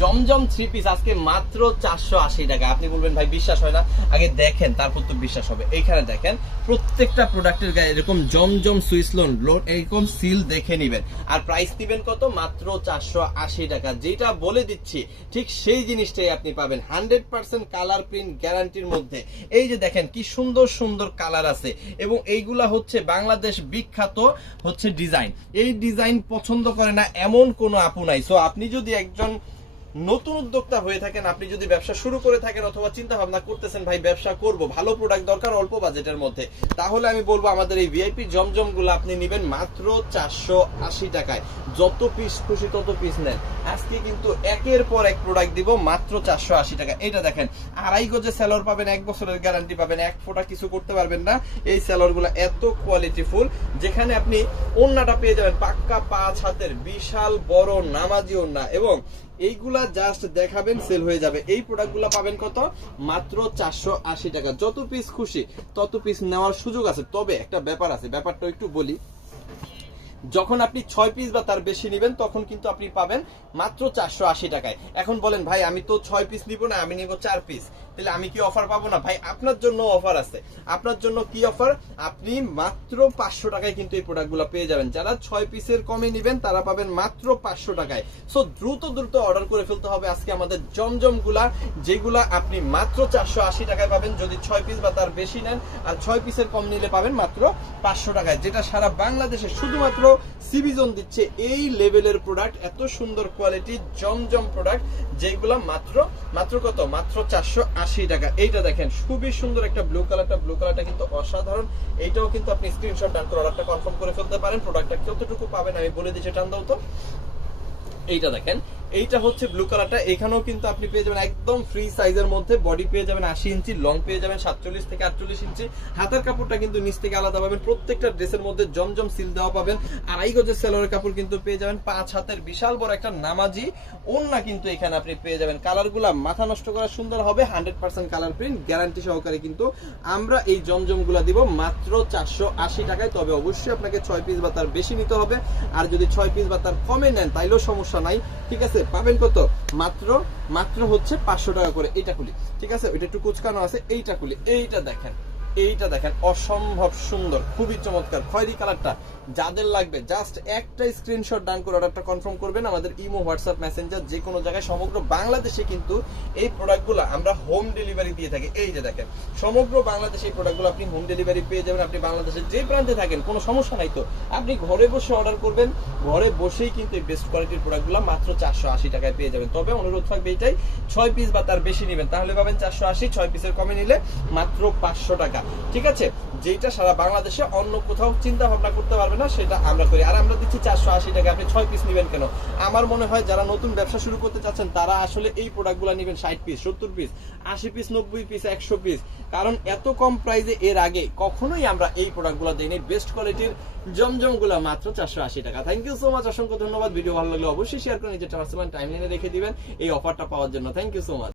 জমজম 3 piece আজকে মাত্র 480 টাকা। আপনি বলবেন ভাই বিশ্বাস হয় না, আগে দেখেন তারপর তো বিশ্বাস হবে। এইখানে দেখেন প্রত্যেকটা প্রোডাক্টের গায়ে এরকম জমজম সুইস লোন এরকম সিল দেখে নিবেন। আর প্রাইস দিবেন কত? মাত্র 480 টাকা। যেটা বলে দিচ্ছি ঠিক সেই জিনিসটাই আপনি পাবেন 100% কালার প্রিন্ট গ্যারান্টির মধ্যে। এই যে দেখেন কি সুন্দর সুন্দর কালার আছে, এবং এইগুলা হচ্ছে বাংলাদেশ বিখ্যাত হচ্ছে ডিজাইন। এই ডিজাইন পছন্দ করে না এমন কোনো আপু নাই। সো আপনি যদি একজন নতুন উদ্যোক্তা হয়ে থাকেন, আপনি যদি ব্যবসা শুরু করে থাকেন অথবা চিন্তা ভাবনা করতেছেন ভাই ব্যবসা করব, ভালো প্রোডাক্ট দরকার অল্প বাজেটের মধ্যে, তাহলে আমি বলবো আমাদের এই ভিআইপি জমজম গুলো আপনি নেবেন মাত্র 480 টাকায়। যত পিস খুশি তত পিস নেন। আজকে কিন্তু একের পর এক প্রোডাক্ট দিব মাত্র 480 টাকা। এটা দেখেন 2.5 গজের সেলর পাবেন, 1 বছরের গ্যারান্টি পাবেন, এক ফোঁটা কিছু করতে পারবেন না। এই সেলর গুলো এত কোয়ালিটিফুল, যেখানে আপনি ওন্নাটা পেয়ে যাবেন পাক্কা 5 হাতের বিশাল বড় নামাজি ওন্না, এবং এইগুলা জাস্ট দেখাবেন সেল হয়ে যাবে। এই প্রোডাক্টগুলো পাবেন কত? মাত্র 480 টাকা। যত পিস খুশি তত পিস নেওয়ার সুযোগ আছে। তবে একটা ব্যাপার আছে, ব্যাপারটা একটু বলি। যখন আপনি 6 পিস বা তার বেশি নেবেন তখন কিন্তু আপনি পাবেন মাত্র 480 টাকায়। এখন বলেন ভাই আমি তো 6 পিস নিব না, আমি নিব 4 পিস, তাহলে আমি কি অফার পাবো না? ভাই আপনার জন্য অফার আছে। আপনার জন্য কি অফার? আপনি মাত্র 500 টাকায় কিন্তু এই প্রোডাক্টগুলো পেয়ে যাবেন। যারা 6 পিসের কমে নেবেন তারা পাবেন মাত্র 500 টাকায়। সো দ্রুত দ্রুত অর্ডার করে ফেলতে হবে আজকে আমাদের জমজমগুলা, যেগুলা আপনি মাত্র 480 টাকায় পাবেন যদি 6 পিস বা তার বেশি নেন। আর 6 পিসের কম নিলে পাবেন মাত্র 500 টাকায়, যেটা সারা বাংলাদেশে শুধুমাত্র সিবিজন দিচ্ছে এই লেভেলের প্রোডাক্ট। এত সুন্দর কোয়ালিটি জমজম প্রোডাক্ট, যেগুলা মাত্র মাত্র কত? মাত্র 480 টাকা। এইটা দেখেন খুবই সুন্দর একটা ব্লু কালারটা কিন্তু অসাধারণ। এইটাও কিন্তু আপনি স্ক্রিনশট ডান করে অর্ডারটা কনফার্ম করে ফেলতে পারেন। প্রোডাক্টটা কতটুকু পাবেন আমি বলে দিচ্ছি, টান দাও তো। এইটা দেখেন, এইটা হচ্ছে ব্লু কালারটা। এখানেও কিন্তু আপনি পেয়ে যাবেন একদম ফ্রি সাইজের মধ্যে। বডি পেয়ে যাবেন 80 ইঞ্চি, লং পেয়ে যাবেন 47 থেকে 48 ইঞ্চি। হাতের কাপড়টা কিন্তু নিচ থেকে আলাদা পাবেন। প্রত্যেকটা ড্রেসের মধ্যে জমজম সিল দেওয়া পাবেন। 2.5 গজের সেলরের কাপড় কিন্তু পেয়ে যাবেন। 5 হাতের বিশাল বড় একটা নামাজি ওন্না কিন্তু এখানে আপনি পেয়ে যাবেন। কালারগুলা মাথা নষ্ট করা সুন্দর হবে, 100% কালার প্রিন্ট গ্যারান্টি সহকারে কিন্তু আমরা এই জমজমগুলা দিব মাত্র 480 টাকায়। তবে অবশ্যই আপনাকে 6 পিস বা তার বেশি নিতে হবে। আর যদি 6 পিস বা তার কমে নেন তাইলেও সমস্যা নাই, ঠিক আছে। পাবেন কত? মাত্র হচ্ছে 500 টাকা করে। এইটা খুলি, ঠিক আছে, ওইটা একটু কুচকানো আছে। এইটা খুলি, এইটা দেখেন অসম্ভব সুন্দর, খুবই চমৎকার খয়েরি কালারটা। যাদের লাগবে জাস্ট একটা স্ক্রিনশট ডান করে অর্ডারটা কনফার্ম করবেন। আমাদের ইমো, হোয়াটসঅ্যাপ, মেসেঞ্জার যে কোনো জায়গায় সমগ্র বাংলাদেশে কিন্তু এই প্রোডাক্টগুলো আমরা হোম ডেলিভারি দিয়ে থাকি। এই যে দেখেন সমগ্র বাংলাদেশে এই প্রোডাক্টগুলো আপনি হোম ডেলিভারি পেয়ে যাবেন। আপনি বাংলাদেশের যে প্রান্তে থাকেন কোনো সমস্যা নাই, তো আপনি ঘরে বসে অর্ডার করবেন, ঘরে বসেই কিন্তু এই বেস্ট কোয়ালিটির প্রোডাক্টগুলো মাত্র 480 টাকায় পেয়ে যাবেন। তবে অনুরোধ থাকবে এটাই, 6 পিস বা তার বেশি নেবেন তাহলে পাবেন 480, 6 পিসের কমে নিলে মাত্র 500 টাকা, ঠিক আছে। যেটা সারা বাংলাদেশে অন্য কোথাও চিন্তা ভাবনা করতে পারবে না, সেটা আমরা করি। আর আমরা দিচ্ছি 480 টাকা। আপনি 6 পিস নেবেন কেন? আমার মনে হয় যারা নতুন ব্যবসা শুরু করতে চাচ্ছেন তারা আসলে এই প্রোডাক্টগুলো নেবেন 60 piece, 70 piece, 80 piece, 90 piece, 100 piece. কারণ এত কম প্রাইসে এর আগে কখনোই আমরা এই প্রোডাক্টগুলো দেইনি। বেস্ট কোয়ালিটির জমজমগুলো মাত্র 480 টাকা। থ্যাংক ইউ সো মাচ, অসংখ্য ধন্যবাদ। ভিডিও ভালো লাগলে অবশ্যই শেয়ার করে নিজের পার্সোনাল টাইমলাইনে রেখে দিবেন এই অফারটা পাওয়ার জন্য। Thank you so much.